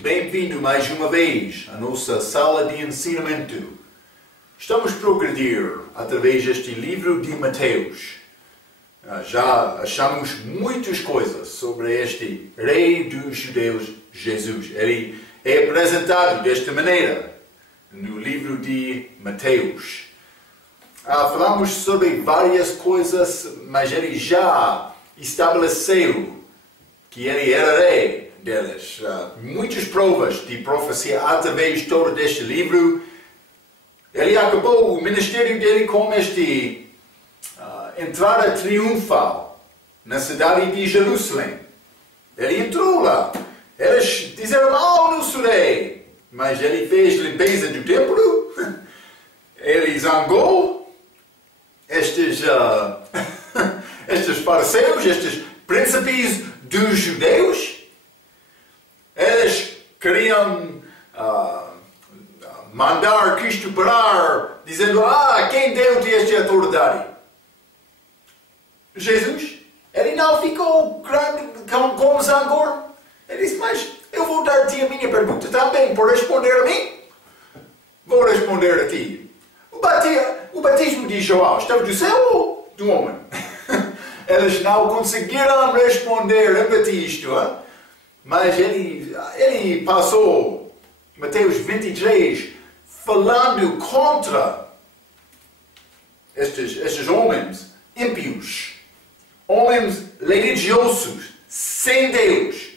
muito bem-vindo mais uma vez à nossa sala de ensinamento. Estamos a progredir através deste livro de Mateus. Já achamos muitas coisas sobre este rei dos judeus, Jesus. Ele é apresentado desta maneira no livro de Mateus. Falamos sobre várias coisas, mas ele já estabeleceu que ele era rei delas. Muitas provas de profecia através de todo este livro. Ele acabou o ministério dele com este entrada triunfal na cidade de Jerusalém. Ele entrou lá. Eles disseram, nosso rei. Mas ele fez limpeza do templo. Ele zangou estes fariseus, estes príncipes dos judeus. Eles queriam mandar Cristo parar, dizendo, quem deu-te esta autoridade? Jesus, ele não ficou com zangor. Ele disse, mas eu vou dar-te a minha pergunta também, por responder a mim? Vou responder a ti. O batismo de João estava do céu ou do homem? Eles não conseguiram responder a isto, mas ele passou, Mateus 23, falando contra estes homens ímpios, homens religiosos, sem Deus,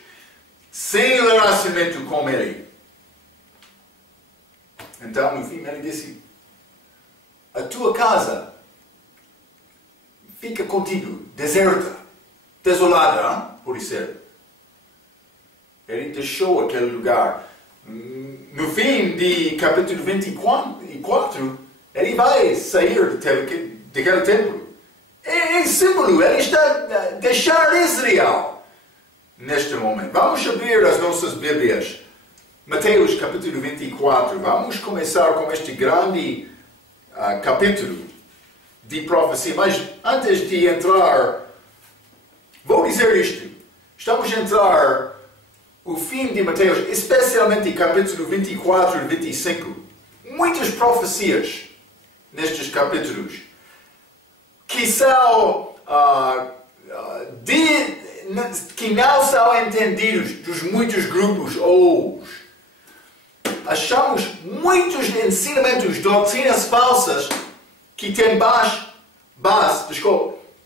sem relacionamento com Ele. Então, no fim, ele disse, a tua casa fica contigo, deserta, desolada, por ser. Ele deixou aquele lugar. No fim de capítulo 24, ele vai sair daquele templo. É símbolo, ele está a deixar Israel neste momento. Vamos abrir as nossas Bíblias. Mateus capítulo 24. Vamos começar com este grande capítulo de profecia. Mas antes de entrar, vou dizer isto. Estamos a entrar o fim de Mateus, especialmente capítulo 24 e 25. Muitas profecias nestes capítulos que são que não são entendidos dos muitos grupos hoje. Achamos muitos ensinamentos, doutrinas falsas que têm base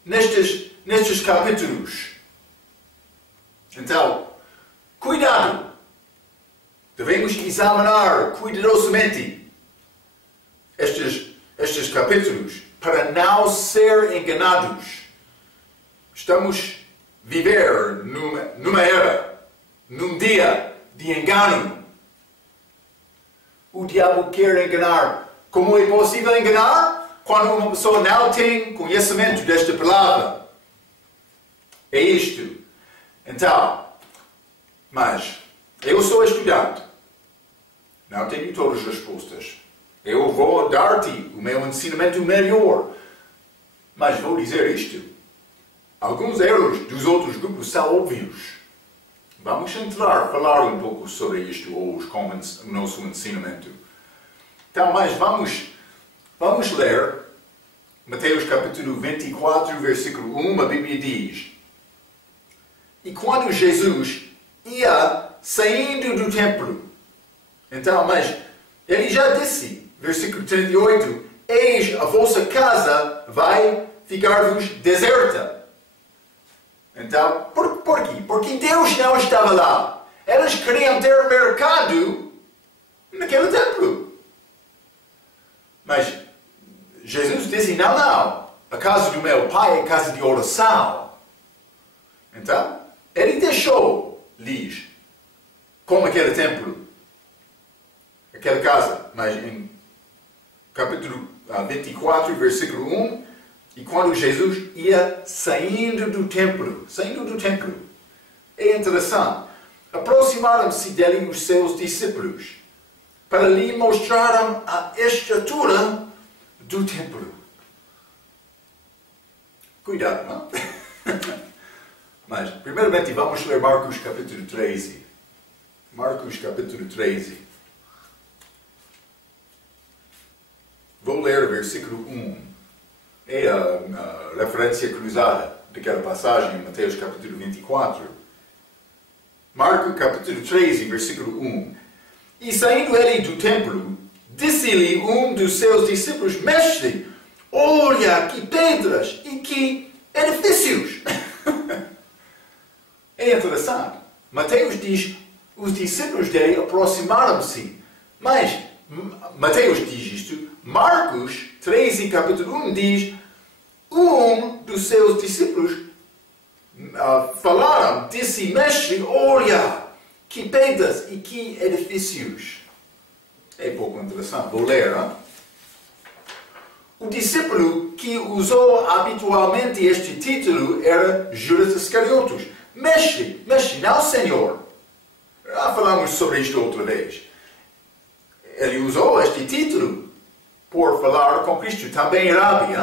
nestes capítulos. Então, cuidado! Devemos examinar cuidadosamente estes capítulos para não ser enganados. Estamos a viver numa era, num dia de engano. O diabo quer enganar. Como é possível enganar? Quando uma pessoa não tem conhecimento desta palavra. É isto. Então, mas eu sou estudante. Não tenho todas as respostas. Eu vou dar-te o meu ensinamento melhor. Mas vou dizer isto. Alguns erros dos outros grupos são óbvios. Vamos falar um pouco sobre isto hoje com o nosso ensinamento. Então, mas vamos ler Mateus capítulo 24, versículo 1, a Bíblia diz: E quando Jesus ia saindo do templo, então, mas ele já disse, versículo 38, eis a vossa casa vai ficar-vos deserta. Então, por quê? Porque Deus não estava lá. Eles queriam ter mercado naquele templo. Mas Jesus disse, não. A casa do meu pai é casa de oração. Então, ele deixou-lhes como aquele templo. Aquela casa. Mas em capítulo 24, versículo 1, e quando Jesus ia saindo do templo, é interessante, aproximaram-se dele os seus discípulos para lhe mostraram a estatura do templo. Cuidado, não? Mas, primeiramente, vamos ler Marcos capítulo 13. Marcos capítulo 13. Vou ler o versículo 1. É a referência cruzada daquela passagem em Mateus capítulo 24. Marcos capítulo 13, versículo 1. E saindo ele do templo, disse-lhe um dos seus discípulos: Mestre, olha que pedras e que edifícios. É interessante. Mateus diz, os discípulos dele aproximaram-se. Mas Mateus diz isto. Marcos 13, capítulo 1 diz, um dos seus discípulos falaram, disse: Mestre, olha que pedras e que edifícios. É pouco interessante. Vou ler. Hein? O discípulo que usou habitualmente este título era Judas Iscariotes. Mestre, não Senhor. Já falamos sobre isto outra vez. Ele usou este título por falar com Cristo, também Rabi.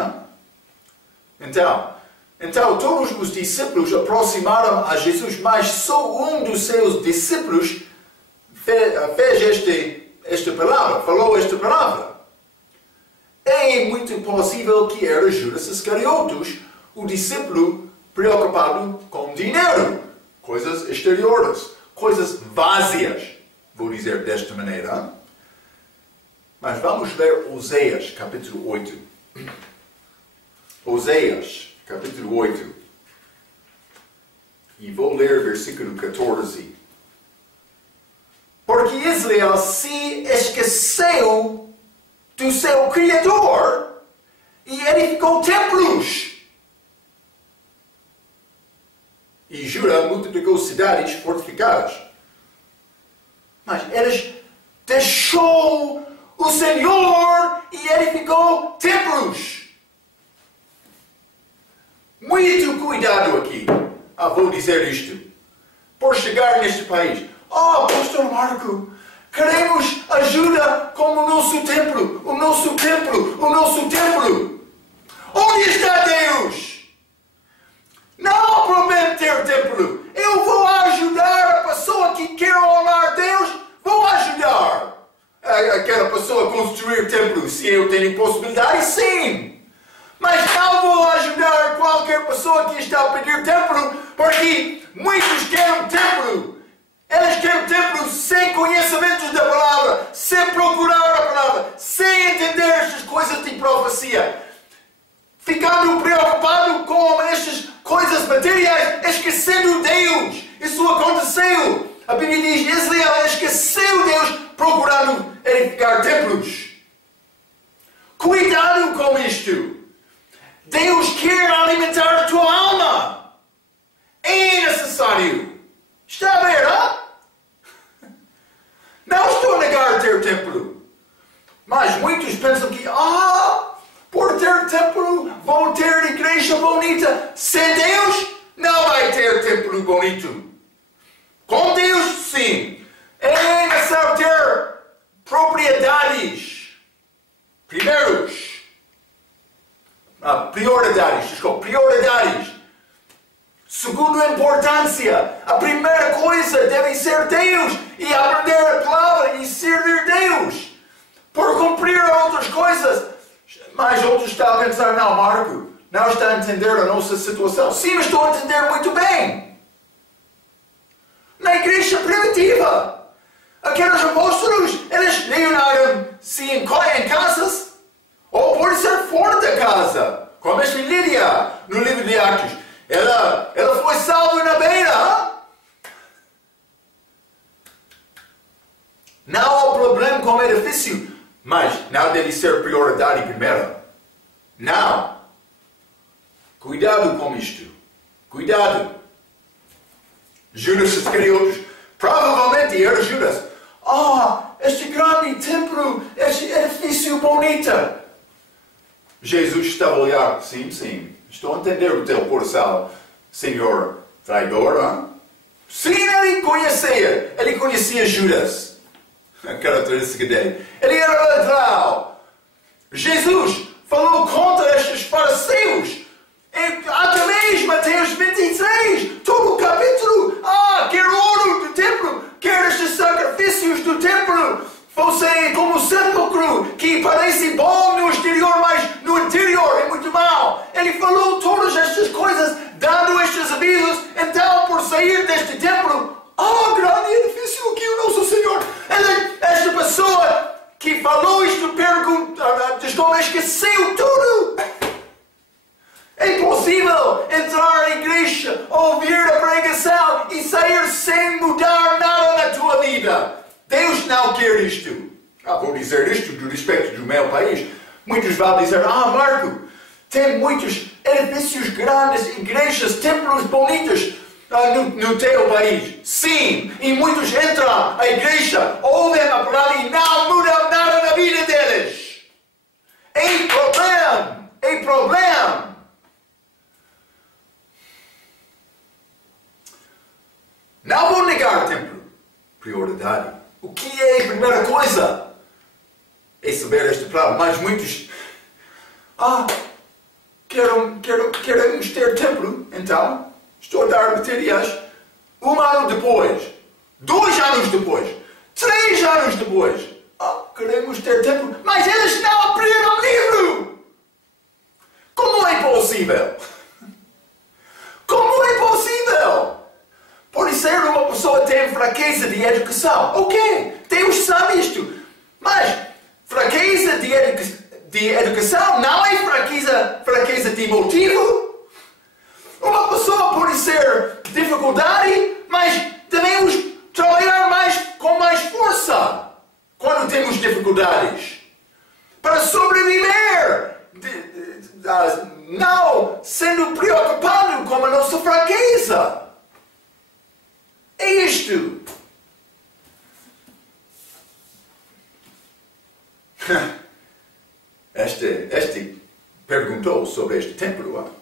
Então todos os discípulos aproximaram a Jesus, mas só um dos seus discípulos fez esta palavra, falou esta palavra. É muito possível que era Judas Iscariotes, o discípulo preocupado com dinheiro, coisas exteriores, coisas vazias, vou dizer desta maneira. Mas vamos ler Oséias, capítulo 8. Oséias, capítulo 8. E vou ler versículo 14. Porque Israel se esqueceu do seu Criador e edificou templos. E Judá multiplicou cidades fortificadas. Mas eles deixou o Senhor e edificou templos. Muito cuidado aqui. Vou dizer isto. Por chegar neste país. Pastor Marco, queremos ajuda como o nosso templo. O nosso templo. O nosso templo. Onde está Deus? Não há problema ter templo. Eu vou ajudar a pessoa que quer honrar Deus. Vou ajudar aquela pessoa a construir templo. Se eu tenho possibilidade, sim. Mas não vou ajudar qualquer pessoa que está a pedir templo, porque muitos querem templo. Eles querem templo sem conhecimento da palavra, sem procurar a palavra, sem entender estas coisas de profecia. Ficando preocupado com estas coisas materiais, esquecendo Deus. Isso aconteceu. A Bíblia diz: Israel esqueceu Deus procurando edificar templos. Cuidado com isto. Deus quer alimentar a tua alma. É necessário. Está a ver, Não estou a negar ter templo. Mas muitos pensam que, por ter templo, vou ter igreja bonita. Sem Deus, não vai ter templo bonito. Com Deus, sim. É necessário ter propriedades. Prioridades. Segundo a importância, a primeira coisa deve ser Deus e aprender a palavra e servir Deus. Por cumprir outras coisas. Mas outros estão a pensar: não, Marco, não está a entender a nossa situação. Sim, mas estou a entender muito bem. Na igreja primitiva, aqueles apóstolos, eles reuniram-se em casas, ou pode ser fora da casa, como esta Lídia, no livro de Atos. Ela foi salva na beira. Não há problema com o edifício, mas não deve ser prioridade primeiro. Não. Cuidado com isto. Cuidado. Judas Iscariotes, provavelmente era Judas. Este grande templo, este edifício bonito. Jesus estava a olhar: sim. Estou a entender o teu coração, Senhor traidor. Sim, ele conhecia Judas. A característica dele. Ele era ladrão. Jesus falou contra estes fariseus. Até mesmo Mateus 23, todo o capítulo. Quer ouro do templo, quer esta ouvir a pregação e sair sem mudar nada na tua vida. Deus não quer isto. Vou dizer isto do respeito do meu país. Muitos vão dizer, Marco, tem muitos edifícios grandes, igrejas, templos bonitos no teu país. Sim, e muitos entram à igreja, ouvem a palavra e não mudam nada na vida deles. É problema, é problema. Não vou negar o templo. Prioridade. O que é a primeira coisa? É saber esta palavra. Mas muitos... queremos ter templo. Então, estou a dar materiais. 1 ano depois. 2 anos depois. 3 anos depois. Queremos ter templo. Mas eles não abriram o livro. Como é possível? Como é possível? Pode ser uma pessoa que tem fraqueza de educação. Ok, Deus sabe isto. Mas fraqueza de educação não é fraqueza de motivo. Uma pessoa pode ser dificuldade, mas devemos trabalhar com mais força quando temos dificuldades. Para sobreviver. Não sendo preocupado com a nossa fraqueza. É isto. Este perguntou sobre este templo.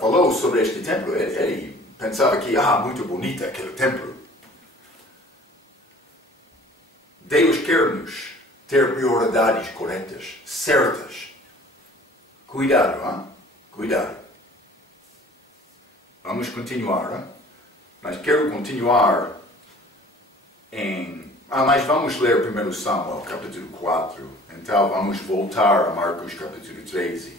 Falou sobre este templo. Ele pensava que, muito bonito aquele templo. Deus quer-nos ter prioridades corretas, certas. Cuidado, Cuidado. Vamos continuar, mas quero continuar mas vamos ler 1 Samuel, capítulo 4. Então vamos voltar a Marcos, capítulo 13.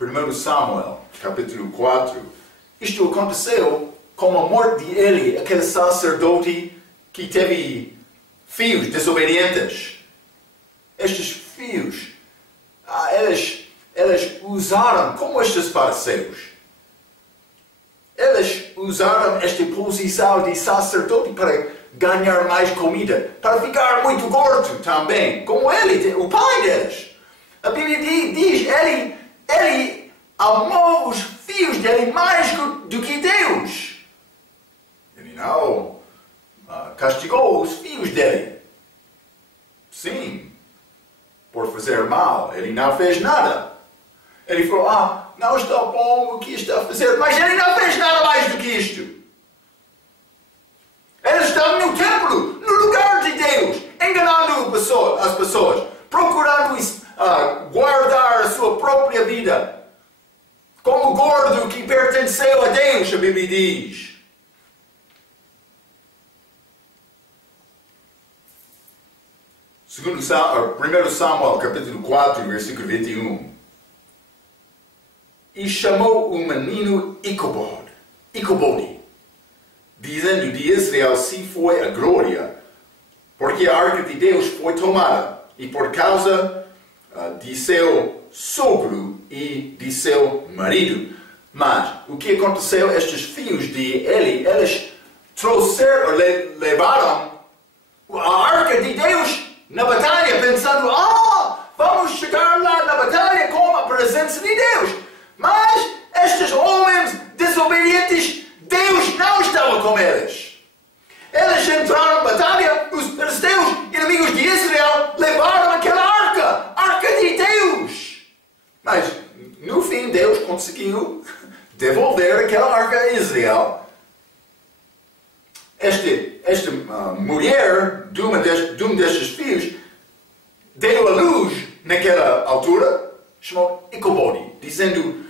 1 Samuel, capítulo 4. Isto aconteceu com a morte de Eli, aquele sacerdote que teve filhos desobedientes. Estes filhos, eles usaram, como estes fariseus, eles usaram esta posição de sacerdote para ganhar mais comida, para ficar muito gordo também, como ele, o pai deles. A Bíblia diz, ele amou os filhos dele mais do que Deus. Ele não castigou os filhos dele. Sim, por fazer mal, ele não fez nada. Ele falou, não está bom o que está a fazer, mas ele não fez nada mais do que isto. Eles estão no templo, no lugar de Deus, enganando as pessoas, procurando guardar a sua própria vida, como gordo que pertenceu a Deus, a Bíblia diz. Segundo 1 Samuel, capítulo 4, versículo 21. E chamou o menino Icobode, dizendo, de Israel se foi a glória, porque a arca de Deus foi tomada, e por causa de seu sogro e de seu marido. Mas o que aconteceu? Estes filhos de Eli, eles levaram a arca de Deus na batalha, pensando, vamos chegar lá na batalha com a presença de Deus. Mas estes homens desobedientes, Deus não estava com eles. Eles entraram na batalha, os filisteus, inimigos de Israel, levaram aquela arca de Deus. Mas no fim Deus conseguiu devolver aquela arca a Israel. Esta mulher de um destes filhos deu a luz naquela altura, chamou Icobode, dizendo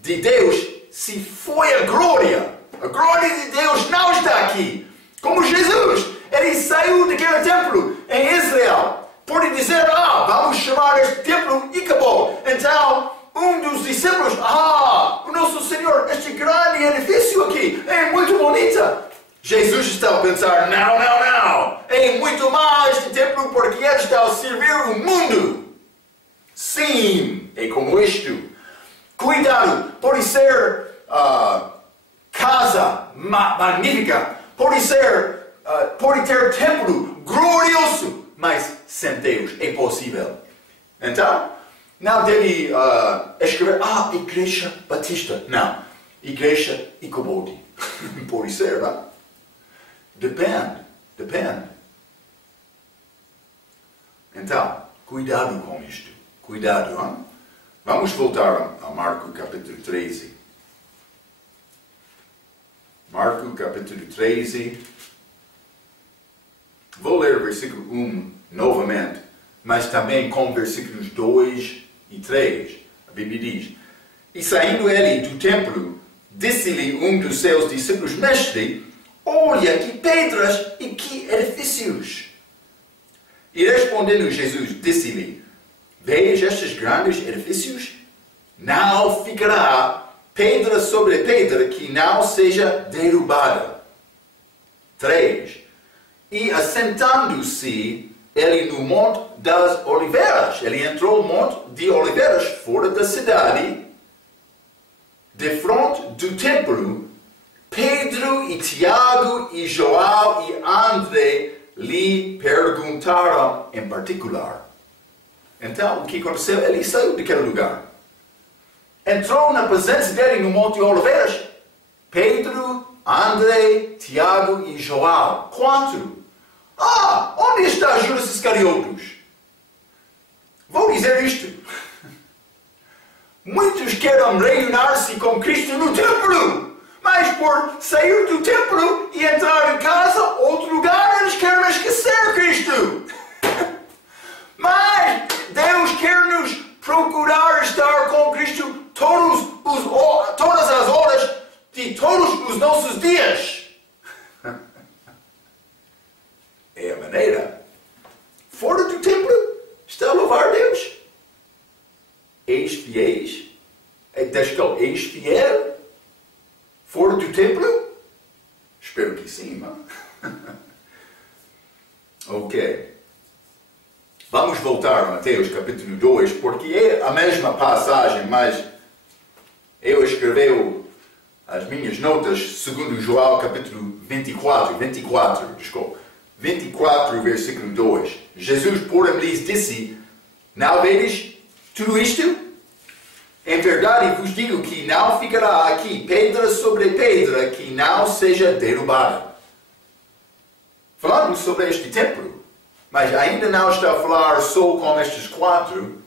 de Deus se foi a glória. A glória de Deus não está aqui. Como Jesus, ele saiu daquele templo em Israel. Pode dizer, vamos chamar este templo Icabod. Então, um dos discípulos, o nosso Senhor, este grande edifício aqui é muito bonita. Jesus está a pensar, não. É muito mal este templo porque ele está a servir o mundo. Sim, é como isto. Cuidado, pode ser casa magnífica, pode ter templo glorioso, mas sem Deus é possível. Então, não deve escrever, Igreja Batista. Não, Igreja Icobodi. Pode ser, não? Depende. Então, cuidado com isto. Cuidado, hein? Vamos voltar a Marcos capítulo 13. Marcos capítulo 13. Vou ler o versículo 1 novamente, mas também com versículos 2 e 3. A Bíblia diz: E saindo ele do templo, disse-lhe um dos seus discípulos: Mestre, olha que pedras e que edifícios. E respondendo Jesus, disse-lhe: Vês estes grandes edifícios? Não ficará pedra sobre pedra que não seja derrubada. 3. E assentando-se ele no Monte das Oliveiras, ele entrou no Monte de Oliveiras, fora da cidade, defronte do templo, Pedro e Tiago e João e André lhe perguntaram em particular. Então, o que aconteceu? Ele saiu daquele lugar. Entrou na presença dele no Monte de Oliveiras. Pedro, André, Tiago e João. 4. Onde está Judas Iscariotes? Vou dizer isto. Muitos querem reunir-se com Cristo no templo, mas por sair do templo e entrar em casa, outro lugar, eles querem esquecer Cristo. Mas Deus quer nos procurar estar com Cristo todas as horas de todos os nossos dias. É a maneira. Fora do templo, está a louvar Deus. Ex-fiéis. Ex-fiel. Fora do templo? Espero que sim, não? Ok. Vamos voltar a Mateus capítulo 2, porque é a mesma passagem, mas eu escrevi as minhas notas segundo João capítulo 24, desculpa. 24, versículo 2. Jesus, porém, lhes disse: Não vedes tudo isto? Em verdade vos digo que não ficará aqui pedra sobre pedra que não seja derrubada. Falando sobre este templo, mas ainda não está a falar só com estes 4.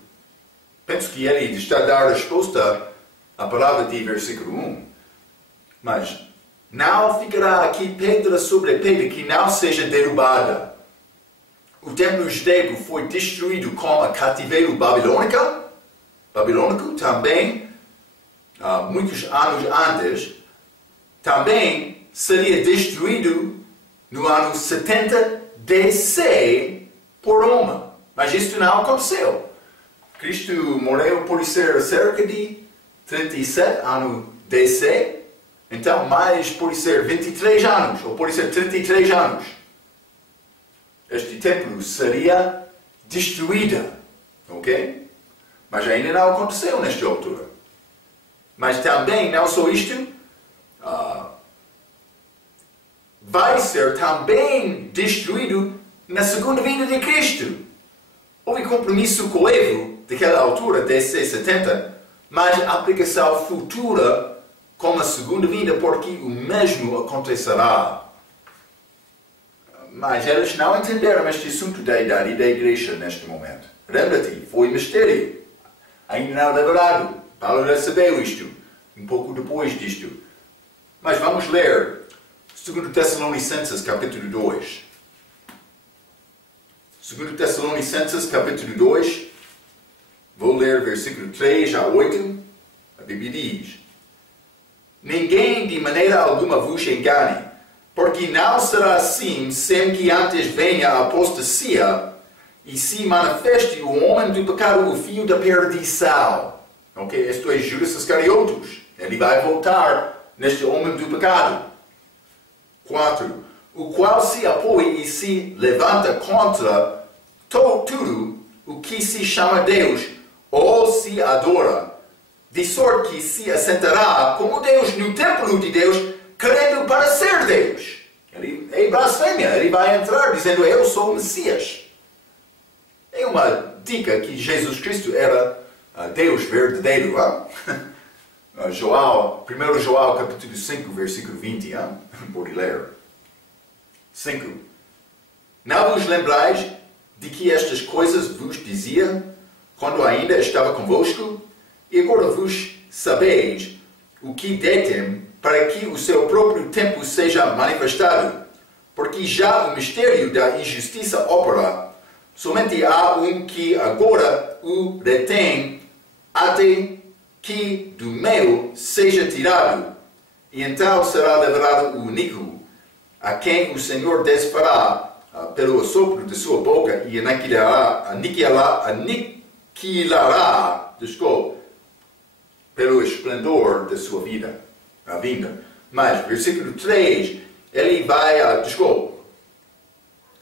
Penso que ele está a dar resposta à palavra de versículo 1. Mas não ficará aqui pedra sobre pedra que não seja derrubada. O templo judaico foi destruído com a cativeiro babilônico também, muitos anos antes. Também seria destruído no ano 70 DC por Roma. Mas isto não aconteceu. Cristo morreu por ser cerca de 37 anos DC. Então, mais pode ser 23 anos, ou pode ser 33 anos. Este templo seria destruído, ok? Mas ainda não aconteceu nesta altura. Mas também, não só isto, vai ser também destruído na segunda vinda de Cristo. Houve compromisso coletivo daquela altura, DC 70, mas a aplicação futura com a segunda vinda, porque o mesmo acontecerá. Mas eles não entenderam este assunto da idade da igreja neste momento. Lembra-te, foi mistério. Ainda não revelado. Paulo recebeu isto, um pouco depois disto. Mas vamos ler 2 Tessalonicenses capítulo 2. 2 Tessalonicenses capítulo 2. Vou ler versículo 3 a 8. A Bíblia diz: Ninguém de maneira alguma vos engane, porque não será assim sem que antes venha a apostasia e se manifeste o homem do pecado, o filho da perdição. Ok? Isto é Judas Iscariotes. Ele vai voltar neste homem do pecado. 4. O qual se apoia e se levanta contra tudo o que se chama Deus ou se adora, de sorte que se assentará como Deus no templo de Deus, querendo para ser Deus. Ele é blasfêmia, ele vai entrar dizendo, eu sou o Messias. É uma dica que Jesus Cristo era Deus verdadeiro. 1 João capítulo 5, versículo 20, pode ler. 5. Não vos lembrais de que estas coisas vos dizia, quando ainda estava convosco? E agora vos sabeis o que detem, para que o seu próprio tempo seja manifestado. Porque já o mistério da injustiça opera, somente há um que agora o retém, até que do meio seja tirado. E então será livrado o iníquo, a quem o Senhor desfará pelo assopro de sua boca e aniquilará, pelo esplendor da sua vinda. Mas, versículo 3, ele vai,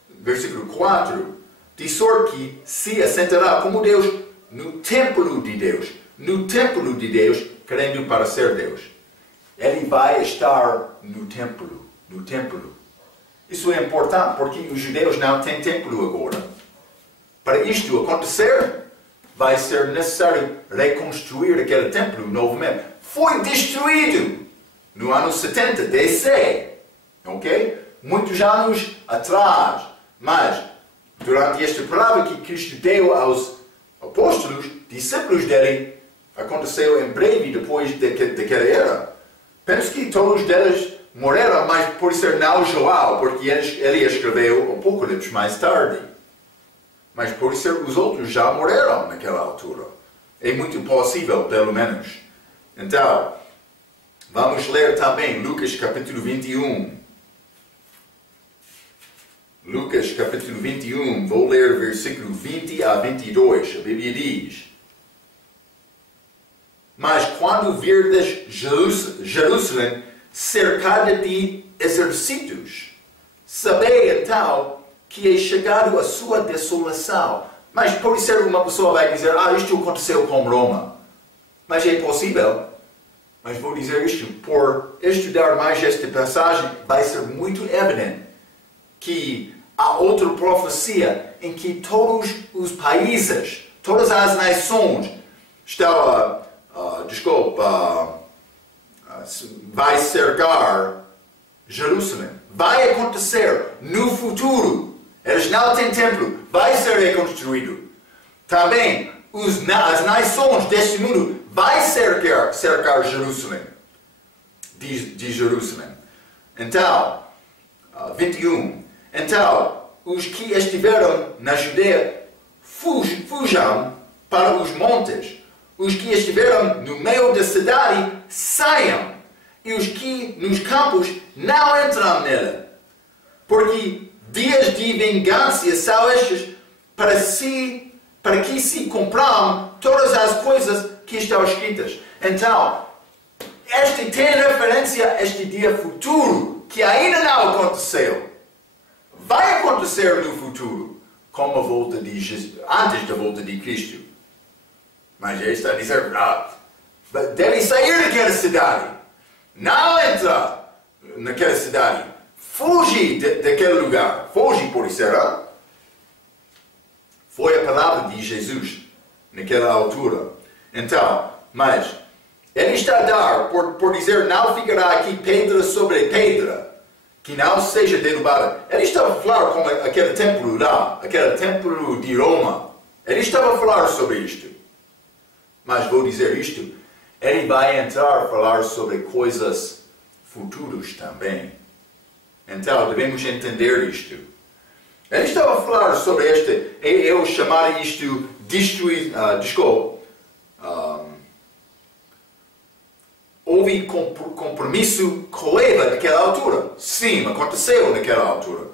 versículo 4, de sorte que se assentará como Deus no templo de Deus. No templo de Deus, querendo para ser Deus. Ele vai estar no templo. No templo. Isso é importante porque os judeus não têm templo agora. Para isto acontecer, vai ser necessário reconstruir aquele templo novamente. Foi destruído no ano 70 DC. Ok? Muitos anos atrás. Mas, durante esta palavra que Cristo deu aos apóstolos, discípulos dele, aconteceu em breve depois daquela era. Penso que todos deles morreram, mas por ser não João, porque ele escreveu o Apocalipse mais tarde. Mas por ser os outros já morreram naquela altura. É muito possível, pelo menos. Então, vamos ler também Lucas capítulo 21. Lucas capítulo 21, vou ler versículo 20 a 22. A Bíblia diz: Mas quando virdes Jerusalém cercada de exércitos, sabei então que é chegado a sua desolação. Mas pode ser uma pessoa vai dizer, isto aconteceu com Roma. Mas é possível. Mas vou dizer isto, por estudar mais esta passagem, vai ser muito evidente que há outra profecia em que todos os países, todas as nações estão, vai cercar Jerusalém. Vai acontecer no futuro. Eles não têm templo. Vai ser reconstruído. Também as nações deste mundo vai cercar Jerusalém. De Jerusalém. Então, 21. Então, os que estiveram na Judeia fujam para os montes. Os que estiveram no meio da cidade saiam. E os que nos campos não entram nela. Porque dias de vingança são estes para que se cumpram todas as coisas que estão escritas. Então, este tem referência a este dia futuro que ainda não aconteceu. Vai acontecer no futuro, como a volta de Jesus, antes da volta de Cristo. Mas ele está a dizer, deve sair daquela cidade. Não entra naquela cidade. Fuge daquele lugar. Fuge, por ser. Foi a palavra de Jesus naquela altura. Então, mas ele está a dar, por dizer, não ficará aqui pedra sobre pedra, que não seja derrubada. Ele estava a falar com aquele templo lá, aquele templo de Roma. Ele estava a falar sobre isto. Mas vou dizer isto, ele vai entrar a falar sobre coisas futuras também. Então, devemos entender isto. Ele estava a falar sobre eu chamar isto houve compromisso com Eva naquela altura. Sim, aconteceu naquela altura.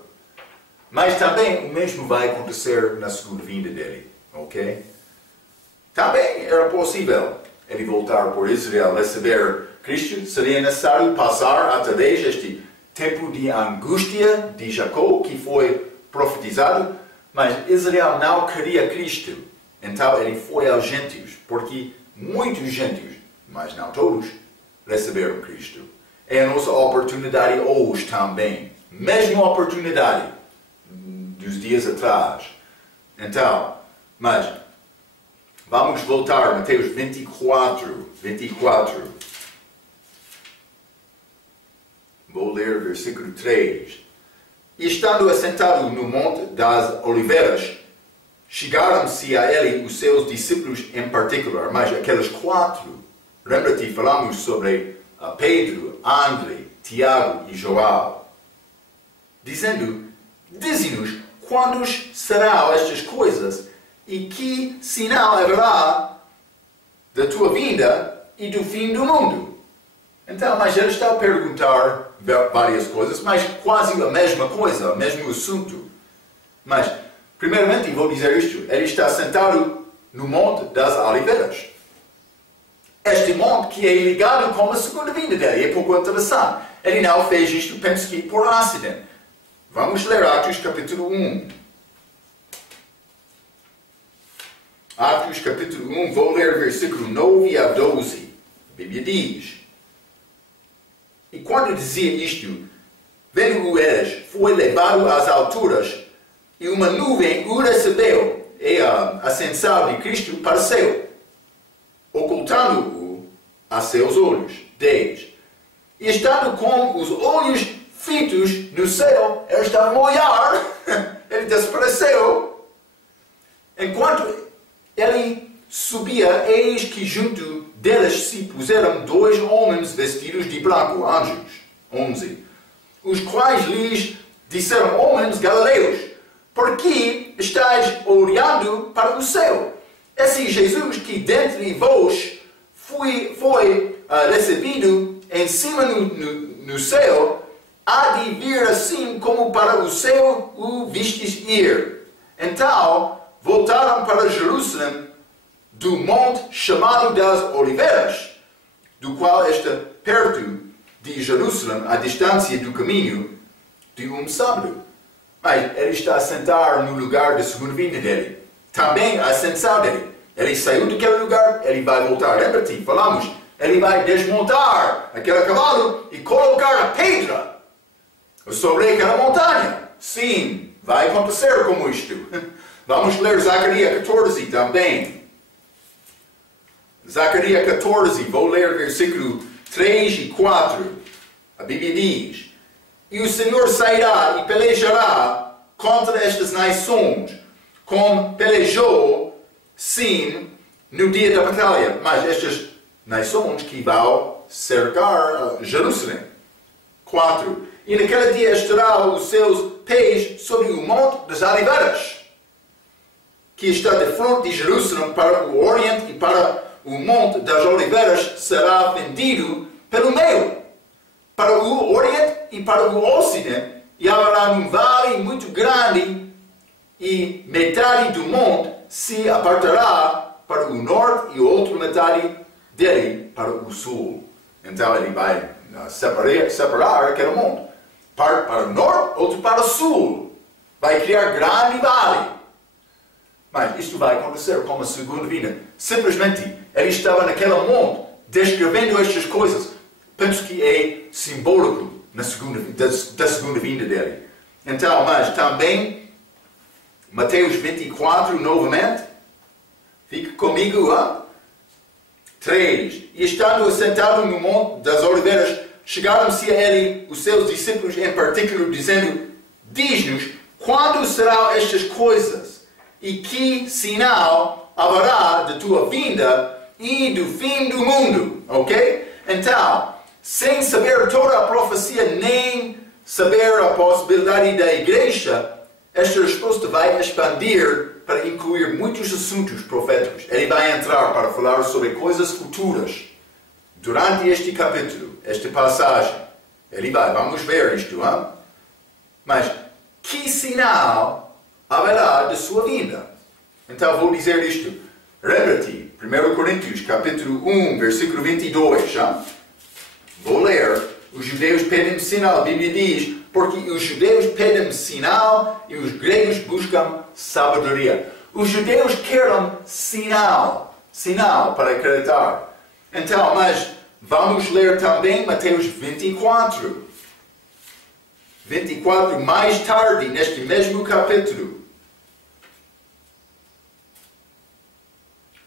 Mas também o mesmo vai acontecer na segunda vinda dele. Ok? Também era possível ele voltar por Israel, receber Cristo. Seria necessário passar através deste tempo de angústia de Jacó, que foi profetizado. Mas Israel não queria Cristo. Então ele foi aos gentios, porque muitos gentios mas não todos, receberam Cristo. É a nossa oportunidade hoje também. Mesma oportunidade dos dias atrás. Então, mas vamos voltar a Mateus 24. Vou ler versículo 3. E estando assentado no Monte das Oliveiras, chegaram-se a ele os seus discípulos em particular, mas aqueles 4. Lembra-te, falamos sobre Pedro, André, Tiago e João. Dizendo, dize-nos quando serão estas coisas e que sinal haverá da tua vinda e do fim do mundo. Então, mas ele está a perguntar várias coisas, mas quase a mesma coisa, o mesmo assunto. Mas, primeiramente, vou dizer isto. Ele está sentado no Monte das Oliveiras. Este monte que é ligado com a segunda vinda dele. É pouco interessante. Ele não fez isto, penso que por acidente. Vamos ler Atos capítulo 1. Atos capítulo 1, vou ler versículo 9 a 12. A Bíblia diz: E quando dizia isto, vendo-o eles, foi levado às alturas, e uma nuvem o recebeu, e a ascensão de Cristo para o céu, ocultando-o a seus olhos. 10. E estando com os olhos fitos no céu, ele estava a olhar, ele desapareceu. Enquanto ele subia, eis que junto deles se puseram 2 homens vestidos de branco, anjos. 11. Os quais lhes disseram, homens galileus, por que estáis olhando para o céu? Esse Jesus que dentre vós foi recebido em cima no céu, há de vir assim como para o céu o vistes ir. Então voltaram para Jerusalém, do monte chamado das Oliveiras, do qual está perto de Jerusalém, a distância do caminho de um sábado. Mas ele está a sentar no lugar da segunda vinda dele. Também a ascensão dele. Ele saiu daquele lugar, ele vai voltar. Lembra-te, falamos, ele vai desmontar aquele cavalo e colocar a pedra sobre aquela montanha. Sim, vai acontecer como isto. Vamos ler Zacarias 14 também. Zacarias 14, vou ler versículo 3 e 4. A Bíblia diz: E o Senhor sairá e pelejará contra estas nações, como pelejou, sim, no dia da batalha. Mas estas nações que vão cercar Jerusalém. 4. E naquele dia estará os seus pés sobre o Monte das Oliveiras, que está de frente de Jerusalém para o oriente, e para o Monte das Oliveiras será vendido pelo meio, para o oriente e para o ocidente, e haverá um vale muito grande, e metade do monte se apartará para o norte e a outra metade dele para o sul. Então ele vai separar aquele monte. Parte para o norte, outro para o sul. Vai criar grande vale. Mas isto vai acontecer com a segunda vinda. Simplesmente, ele estava naquele monte, descrevendo estas coisas. Penso que é simbólico da segunda vinda dele. Então, mas também, Mateus 24, novamente. Fique comigo, hein? 3. E estando assentado no Monte das Oliveiras, chegaram-se a ele os seus discípulos em particular, dizendo, diz-nos, quando serão estas coisas? E que sinal haverá da tua vinda e do fim do mundo? Ok? Então, sem saber toda a profecia, nem saber a possibilidade da igreja, esta resposta vai expandir para incluir muitos assuntos proféticos. Ele vai entrar para falar sobre coisas futuras. Durante este capítulo, esta passagem, ele vai, vamos ver isto, hein? Mas, que sinal haverá da sua vinda? Então, vou dizer isto. Lembra-te, 1 Coríntios, capítulo 1, versículo 22, hein? Vou ler. Os judeus pedem sinal. A Bíblia diz, porque os judeus pedem sinal e os gregos buscam sabedoria. Os judeus querem sinal para acreditar. Então, mas vamos ler também Mateus 24. 24, mais tarde, neste mesmo capítulo.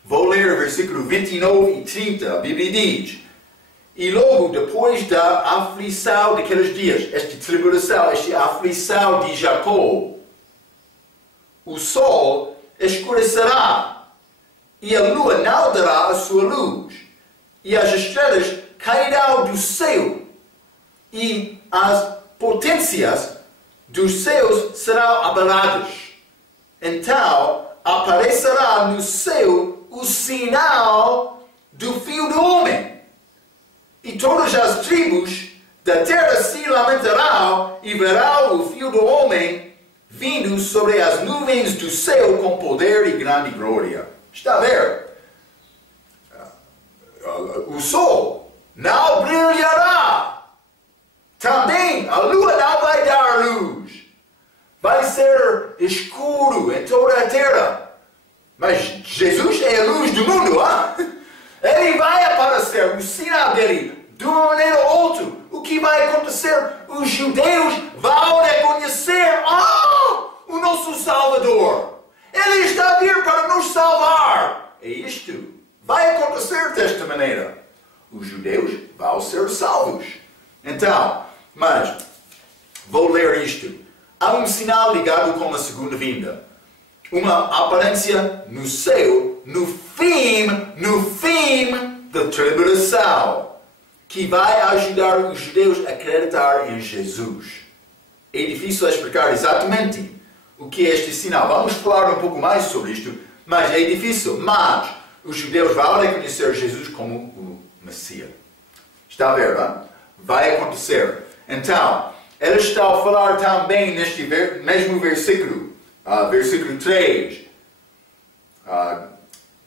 Vou ler versículo 29 e 30. A Bíblia diz: e logo depois da aflição daqueles dias, esta tribulação, esta aflição de Jacó, o sol escurecerá, e a lua não dará a sua luz, e as estrelas cairão do céu, e as potências dos céus serão abaladas. Então aparecerá no céu o sinal do Filho do Homem. E todas as tribos da terra se lamentarão e verão o Filho do Homem vindo sobre as nuvens do céu com poder e grande glória. Está a ver? O sol não brilhará. Também a lua não vai dar luz. Vai ser escuro em toda a terra. Mas Jesus é a luz do mundo, hein? Ele vai aparecer, o sinal dele, de uma maneira ou outra. O que vai acontecer? Os judeus vão reconhecer o nosso Salvador. Ele está a vir para nos salvar. É isto. Vai acontecer desta maneira. Os judeus vão ser salvos. Então, mas, vou ler isto. Há um sinal ligado com a segunda vinda. Uma aparência no céu, no fim da tribulação, que vai ajudar os judeus a acreditar em Jesus. É difícil explicar exatamente o que é este sinal. Vamos falar um pouco mais sobre isto, mas é difícil. Mas os judeus vão reconhecer Jesus como o Messias. Está a ver, não? Vai acontecer. Então, eles estão a falar também neste mesmo versículo, versículo 3,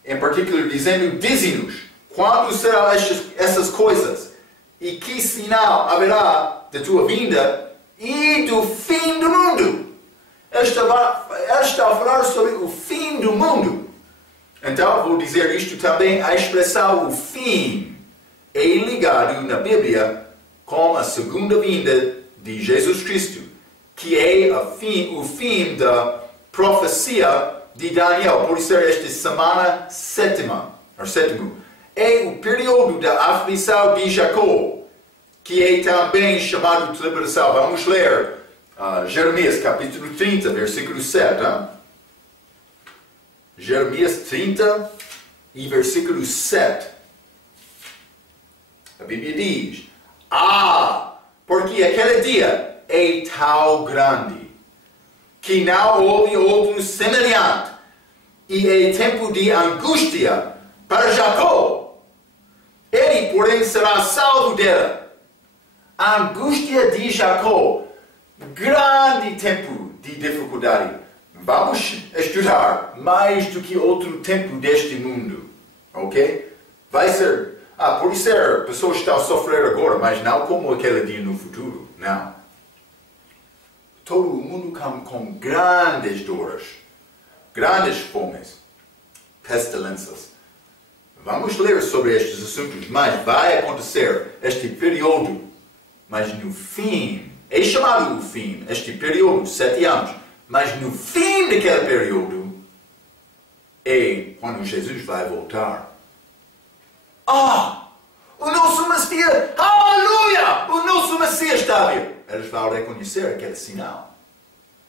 em particular dizendo, dize-nos, quando serão essas coisas, e que sinal haverá da tua vinda e do fim do mundo? Eles estão a falar sobre o fim do mundo. Então, vou dizer isto também, a expressão o fim é ligado na Bíblia com a segunda vinda de Jesus Cristo, que é o fim da profecia de Daniel. Por isso, esta semana sétima, é o período da aflição de Jacó, que é também chamado de tribulação. Vamos ler Jeremias capítulo 30, versículo 7. Hein? Jeremias 30 e versículo 7. A Bíblia diz: porque aquele dia é tão grande, que não houve outro semelhante, e é tempo de angústia para Jacó. Ele, porém, será salvo dela. A angústia de Jacó, grande tempo de dificuldade. Vamos estudar mais do que outro tempo deste mundo, ok? Vai ser, pode ser, pessoas estão a sofrer agora, mas não como aquele dia no futuro, não. Todo o mundo com grandes dores, grandes fomes, pestilências. Vamos ler sobre estes assuntos, mas vai acontecer este período, mas no fim, é chamado o fim, este período, 7 anos, mas no fim daquele período, é quando Jesus vai voltar. O nosso Messias, aleluia! O nosso Messias está a vir. Eles vão reconhecer aquele sinal.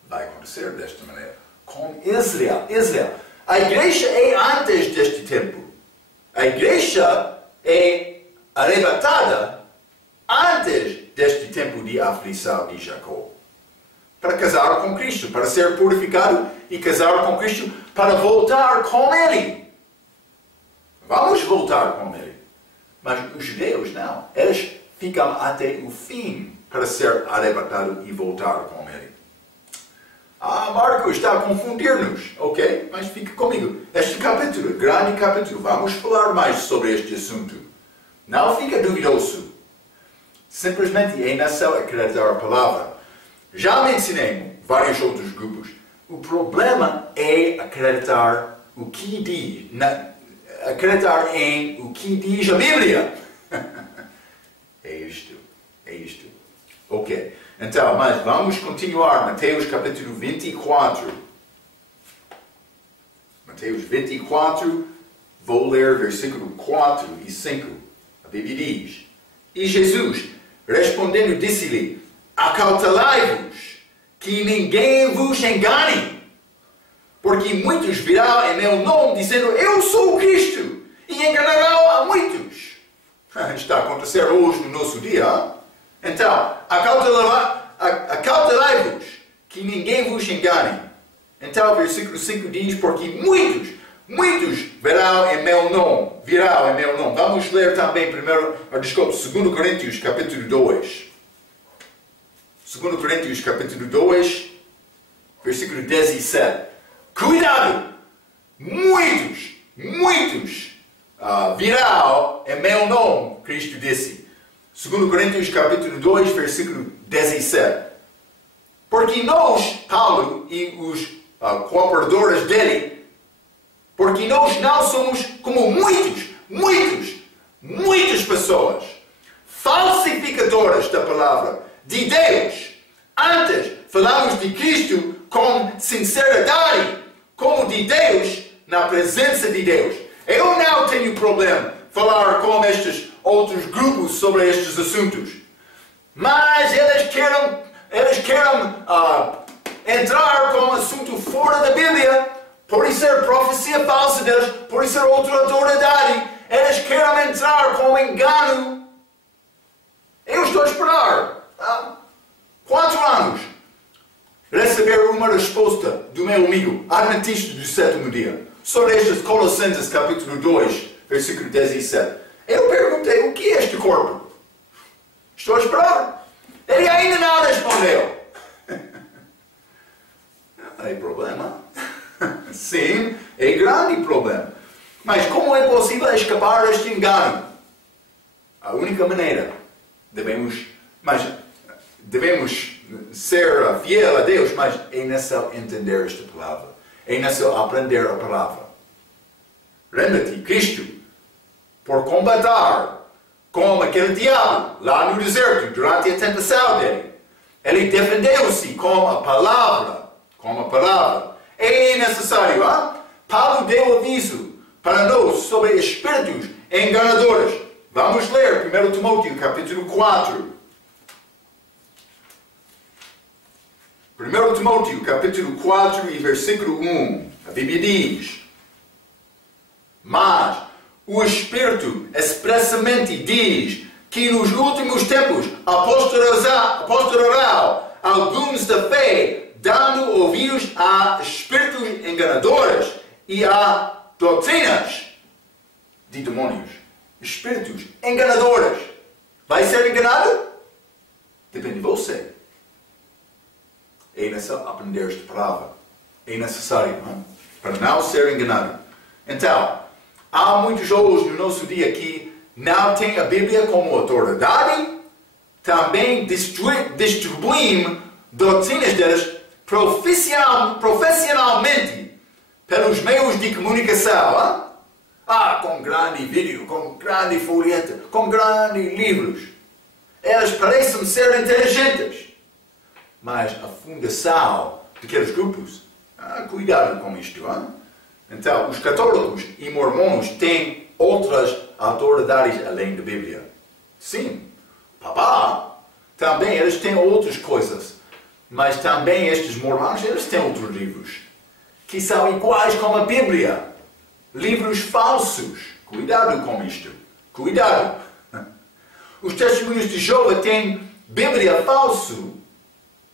Vai acontecer desta maneira. Com Israel. A igreja é antes deste tempo. A igreja é arrebatada antes deste tempo de aflição de Jacó. Para casar com Cristo, para ser purificado e casar com Cristo, para voltar com Ele. Vamos voltar com Ele. Mas os judeus não. Eles ficam até o fim para ser arrebatado e voltar com Ele. Marco está a confundir-nos, ok? Mas fique comigo. Este capítulo, grande capítulo, vamos falar mais sobre este assunto. Não fica duvidoso. Simplesmente é necessário acreditar a palavra. Já mencionei vários outros grupos. O problema é acreditar o que diz, acreditar em o que diz a Bíblia. É isto. Ok. Então, mas vamos continuar. Mateus capítulo 24. Mateus 24, vou ler versículo 4 e 5. A Bíblia diz: E Jesus, respondendo, disse-lhe: Acautelai-vos, que ninguém vos engane. Porque muitos virão em meu nome, dizendo: Eu sou o Cristo, e enganarão a muitos. Está a acontecer hoje no nosso dia. Então, acautelai-vos, que ninguém vos engane. Então, o versículo 5 diz: Porque muitos virão em meu nome. Vamos ler também 2 Coríntios capítulo 2. 2 Coríntios capítulo 2, versículo 17. Cuidado! Muitos virão em meu nome, Cristo disse. 2 Coríntios capítulo 2, versículo 17. Porque nós, Paulo e os cooperadores dele, porque nós não somos como muitas pessoas, falsificadoras da palavra de Deus. Antes, falamos de Cristo com sinceridade, como de Deus, na presença de Deus. Eu não tenho problema falar com estes outros grupos sobre estes assuntos. Mas eles querem entrar com um assunto fora da Bíblia, por ser profecia falsa deles, por ser outra autoridade. Eles querem entrar com engano. Eu estou a esperar 4 anos receber uma resposta do meu amigo adventista do sétimo dia sobre estes Colossenses capítulo 2, versículo 17. Eu perguntei: o que é este corpo? Estou a esperar. Ele ainda não respondeu. É problema. Sim, é grande problema. Mas como é possível escapar deste engano? A única maneira, devemos ser fiel a Deus, mas é necessário entender esta palavra. É necessário aprender a palavra. Lembra-te, Cristo, por combater com aquele diabo lá no deserto, durante a tentação dele, ele defendeu-se com a palavra. É necessário, Paulo deu aviso para nós sobre espíritos enganadores. Vamos ler 1 Timóteo capítulo 4. 1 Timóteo capítulo 4 e versículo 1. A Bíblia diz: Mas o Espírito expressamente diz que nos últimos tempos apostarão alguns da fé, dando ouvidos a espíritos enganadores e a doutrinas de demônios. Espíritos enganadores. Vai ser enganado? Depende de você. É necessário aprender esta palavra. É necessário, para não ser enganado. Então, há muitos hoje no nosso dia que não têm a Bíblia como autoridade, também distribuem doutrinas deles profissionalmente pelos meios de comunicação. Com grande vídeo, com grande folheto, com grandes livros. Eles parecem ser inteligentes. Mas a fundação daqueles grupos, cuidado com isto. Então, os católicos e mormons têm outras autoridades além da Bíblia. Sim, papá, também eles têm outras coisas. Mas também estes mormons, eles têm outros livros que são iguais com a Bíblia. Livros falsos. Cuidado com isto. Cuidado. Os testemunhos de Jeová têm Bíblia falso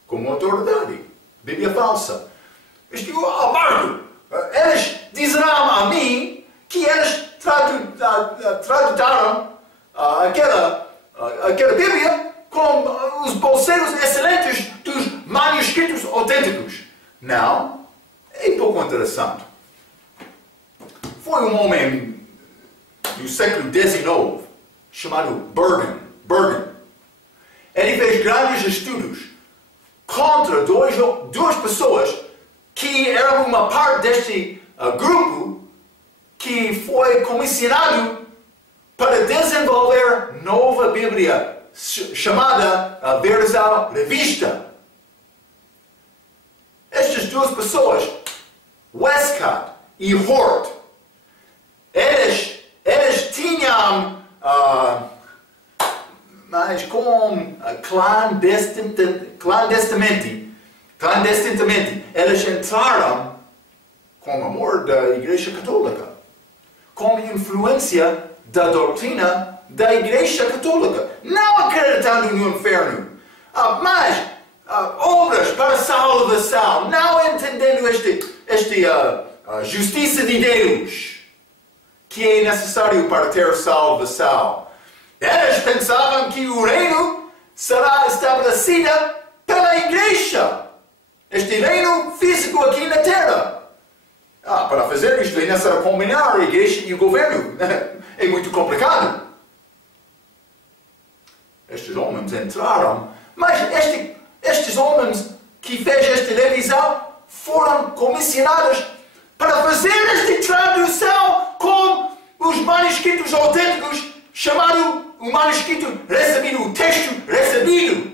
como autoridade. Bíblia falsa. Marco, eles dizerão a mim que eles traduziram aquela Bíblia com os bolseiros excelentes dos manuscritos autênticos. Não. É pouco interessante. Foi um homem do século XIX chamado Bergen. Ele fez grandes estudos contra duas pessoas que eram uma parte deste grupo que foi comissionado para desenvolver nova Bíblia, chamada a versão revista. Estas duas pessoas, Westcott e Hort, eles tinham, mas com clandestinamente, eles entraram com amor da Igreja Católica, com influência da doutrina da Igreja Católica, não acreditando no inferno, mas obras para salvação, não entendendo esta justiça de Deus, que é necessário para ter salvação. Eles pensavam que o reino será estabelecido pela Igreja, este reino físico aqui na Terra. Para fazer isto é necessário combinar a Igreja e o governo. É muito complicado. Estes homens entraram, mas estes homens que fez esta revisão foram comissionados para fazer esta tradução com os manuscritos autênticos, chamado o manuscrito recebido, o texto recebido.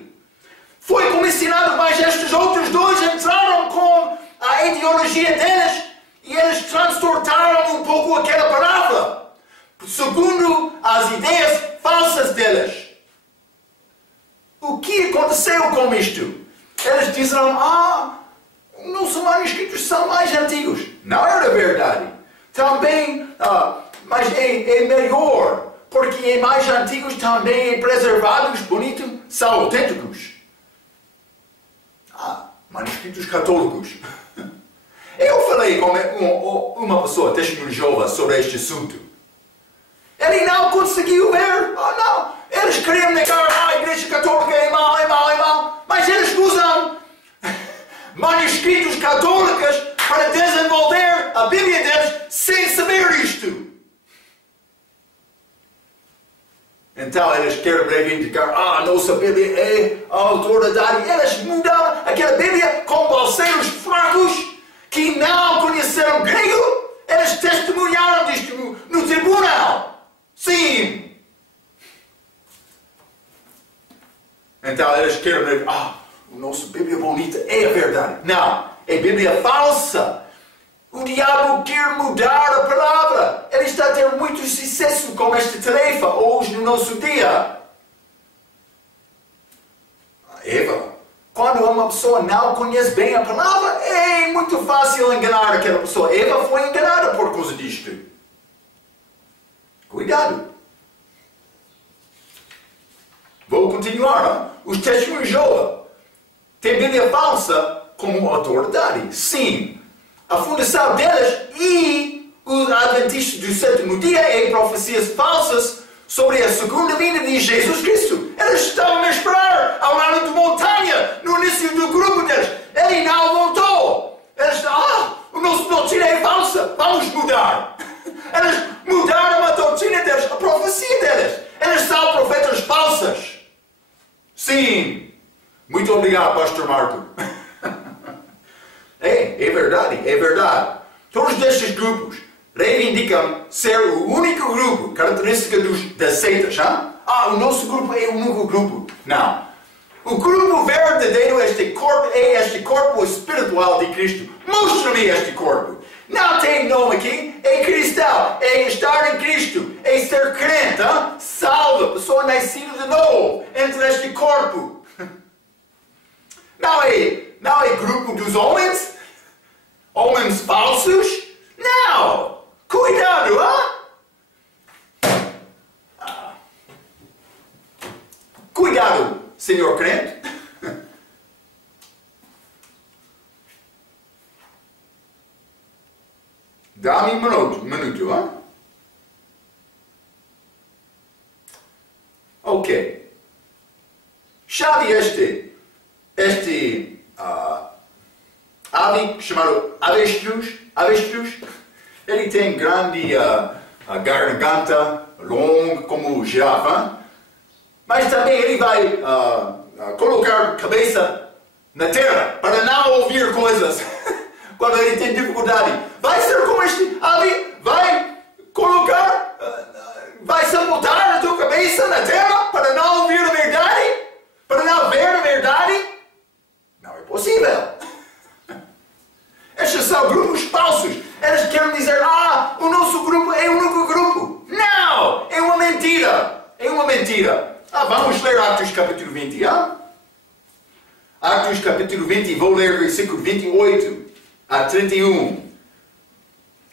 Foi comissionado, mas estes outros dois entraram com a ideologia deles e eles transtornaram um pouco aquela palavra, segundo as ideias falsas deles. O que aconteceu com isto? Eles disseram, nossos manuscritos são mais antigos. Não era verdade. Também, mas é melhor, porque é mais antigos também, preservados, bonitos, são autênticos. Manuscritos católicos. Eu falei com uma pessoa, testemunho de Jeová, sobre este assunto. Ele não conseguiu ver. Não. Eles queriam negar a Igreja Católica é mal. Mas eles usam manuscritos católicos para desenvolver a Bíblia deles sem saber isto. Então eles querem reivindicar, nossa Bíblia é a autoridade. Eles mudaram aquela Bíblia com balseiros fracos que não conheceram grego. Eles testemunharam disto no tribunal. Sim. Então eles querem dizer, a nossa Bíblia bonita é a verdade. Não, é Bíblia falsa. O diabo quer mudar a palavra. Ele está a ter muito sucesso com esta tarefa hoje no nosso dia. Eva, quando uma pessoa não conhece bem a palavra, é muito fácil enganar aquela pessoa. Eva foi enganada por causa disto. Cuidado. Vou continuar. Os testemunhos de Jeová têm Bíblia falsa como autoridade. Sim. A fundação deles e os adventistas do sétimo dia é profecias falsas sobre a segunda vinda de Jesus Cristo. Eles estavam a esperar ao lado de montanha no início do grupo deles. Ele não voltou. Eles estavam, a nossa doutrina é falsa. Vamos mudar. Eles mudaram a doutrina deles, a profecia deles. Eles são profetas falsas. Sim. Muito obrigado, Pastor Marco. É verdade, é verdade. Todos estes grupos reivindicam ser o único grupo, característica das seitas. O nosso grupo é o único grupo. Não. O grupo verdadeiro é este corpo espiritual de Cristo. Mostra-me este corpo. Não tem nome aqui, é cristão, é estar em Cristo, é ser crente, salva, pessoa nascida de novo, entre este corpo. Não é grupo dos homens? Homens falsos? Não! Cuidado, Cuidado, senhor crente. Dá-me um minuto, Ok. Sabe este ave chamado avestruz? Ele tem grande garganta, longa como girafa, mas também ele vai colocar a cabeça na terra para não ouvir coisas quando ele tem dificuldade. Vai ser como este ave, vai colocar, vai sepultar a tua cabeça na terra para não ouvir a verdade? Para não ver a verdade? Não é possível. Estes são grupos falsos. Eles querem dizer, o nosso grupo é o único grupo. Não! É uma mentira. É uma mentira. Vamos ler Atos capítulo 20, Atos capítulo 20, vou ler versículo 28 a 31.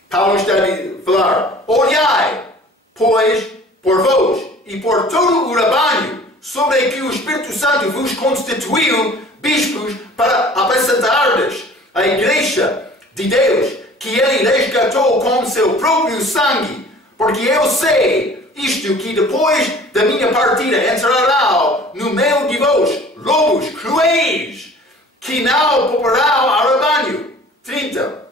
Paulo está a falar, olhai, pois, por vós e por todo o rebanho, sobre que o Espírito Santo vos constituiu bispos para apresentar-lhes a igreja de Deus, que ele resgatou com seu próprio sangue, porque eu sei isto, que depois da minha partida entrará no meio de vós lobos cruéis, que não pouparão ao rebanho. 30.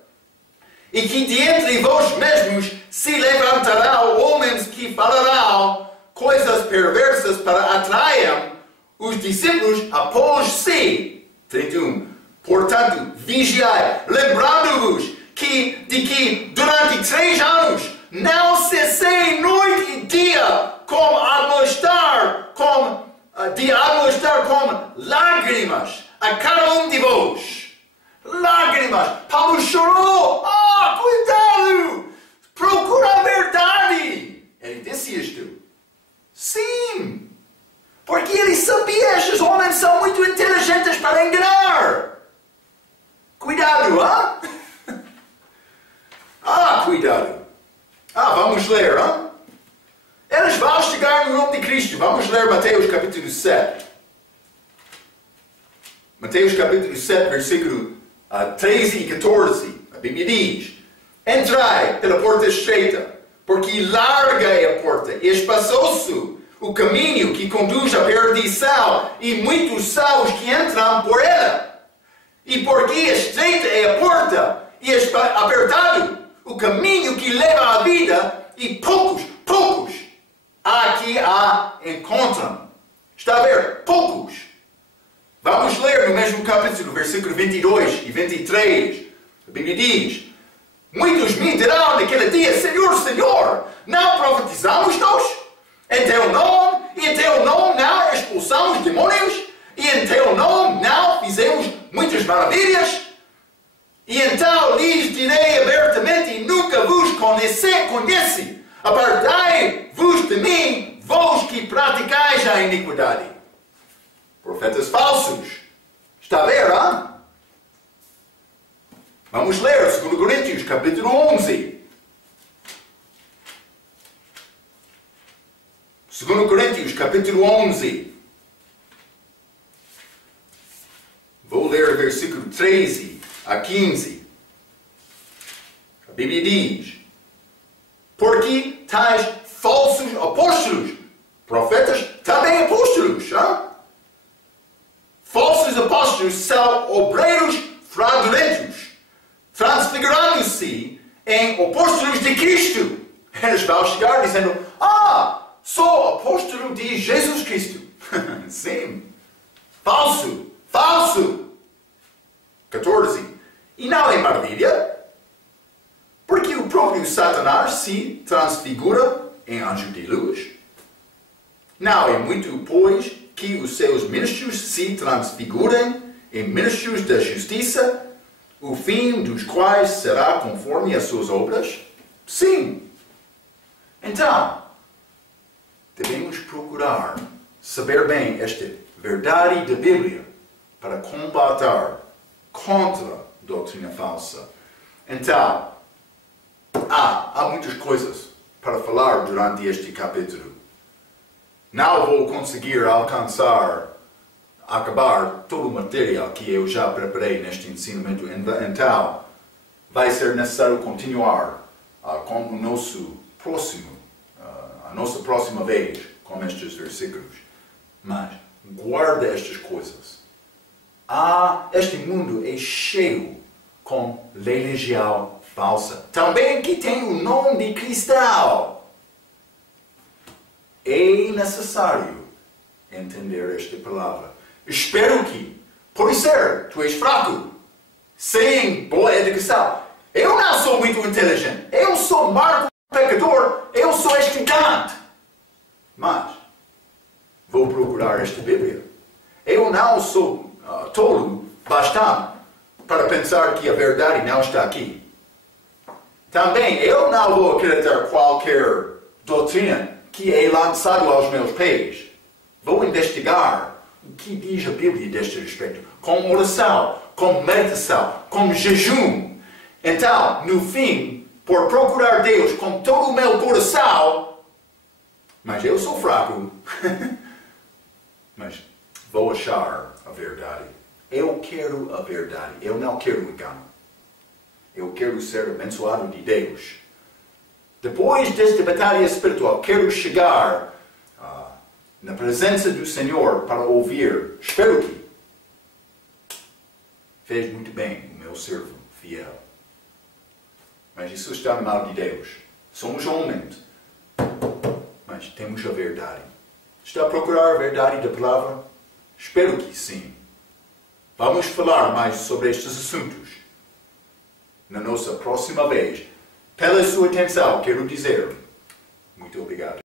E que de entre vós mesmos se levantarão homens que falarão coisas perversas para atrair os discípulos após si. 31. Portanto, vigiai, lembrando-vos de que durante 3 anos não cessei noite e dia de admoestar com lágrimas a cada um de vós. Lágrimas. Paulo chorou. Cuidado! Procura a verdade. Ele disse isto. Sim. Porque ele sabia que estes homens são muito inteligentes para enganar. Cuidado, cuidado. Vamos ler, Eles vão chegar no nome de Cristo. Vamos ler Mateus capítulo 7. Mateus capítulo 7, versículo 13 e 14. A Bíblia diz, entrai pela porta estreita, porque larga é a porta, e espaçoso o caminho que conduz à perdição, e muitos são os que entram por ela. E porque estreita é a porta, e apertado o caminho que leva à vida, e poucos há que a encontram. Está a ver? Poucos. Vamos ler no mesmo capítulo, versículo 22 e 23. A Bíblia diz, muitos me dirão naquele dia, Senhor, Senhor, não profetizamos nós? Em teu nome, e em teu nome não expulsamos demônios? E em teu nome não fizemos muitas maravilhas? E então lhes direi abertamente, nunca vos conheci. Apartai-vos de mim, vós que praticais a iniquidade. Profetas falsos. Está a ver, Vamos ler 2 Coríntios, capítulo 11. 2 Coríntios, capítulo 11. Vou ler versículo 13 a 15. A Bíblia diz, porque tais falsos apóstolos, profetas, também apóstolos, falsos apóstolos são obreiros fraudulentos, transfigurando-se em apóstolos de Cristo. Eles vão chegar dizendo, sou apóstolo de Jesus Cristo. Sim. Falso. 14. E não é maravilha? Porque o próprio Satanás se transfigura em anjo de luz. Não é muito, pois, que os seus ministros se transfigurem em ministros da justiça, o fim dos quais será conforme as suas obras? Sim. Então, devemos procurar saber bem esta verdade da Bíblia para combater contra a doutrina falsa. Então, há muitas coisas para falar durante este capítulo. Não vou conseguir acabar todo o material que eu já preparei neste ensinamento. Então, vai ser necessário continuar com o nosso próximo, a nossa próxima vez com estes versículos. Mas, guarda estas coisas. Este mundo é cheio com religião falsa. Também que tem o nome de cristão. É necessário entender esta palavra. Espero que, por ser, tu és fraco, sem boa educação. Eu não sou muito inteligente. Eu sou Marco pecador, eu sou estudante. Mas vou procurar esta Bíblia. Eu não sou tolo bastante para pensar que a verdade não está aqui. Também eu não vou acreditar qualquer doutrina que é lançada aos meus pés. Vou investigar o que diz a Bíblia deste respeito, com oração, com meditação, com jejum. Então, no fim, por procurar Deus com todo o meu coração, mas eu sou fraco, mas vou achar a verdade. Eu quero a verdade, eu não quero engano. Eu quero ser abençoado de Deus. Depois desta batalha espiritual, quero chegar na presença do Senhor para ouvir. Espero que fez muito bem o meu servo fiel. Mas isso está na mão de Deus. Somos homens, mas temos a verdade. Está a procurar a verdade da palavra? Espero que sim. Vamos falar mais sobre estes assuntos na nossa próxima vez. Pela sua atenção, quero dizer muito obrigado.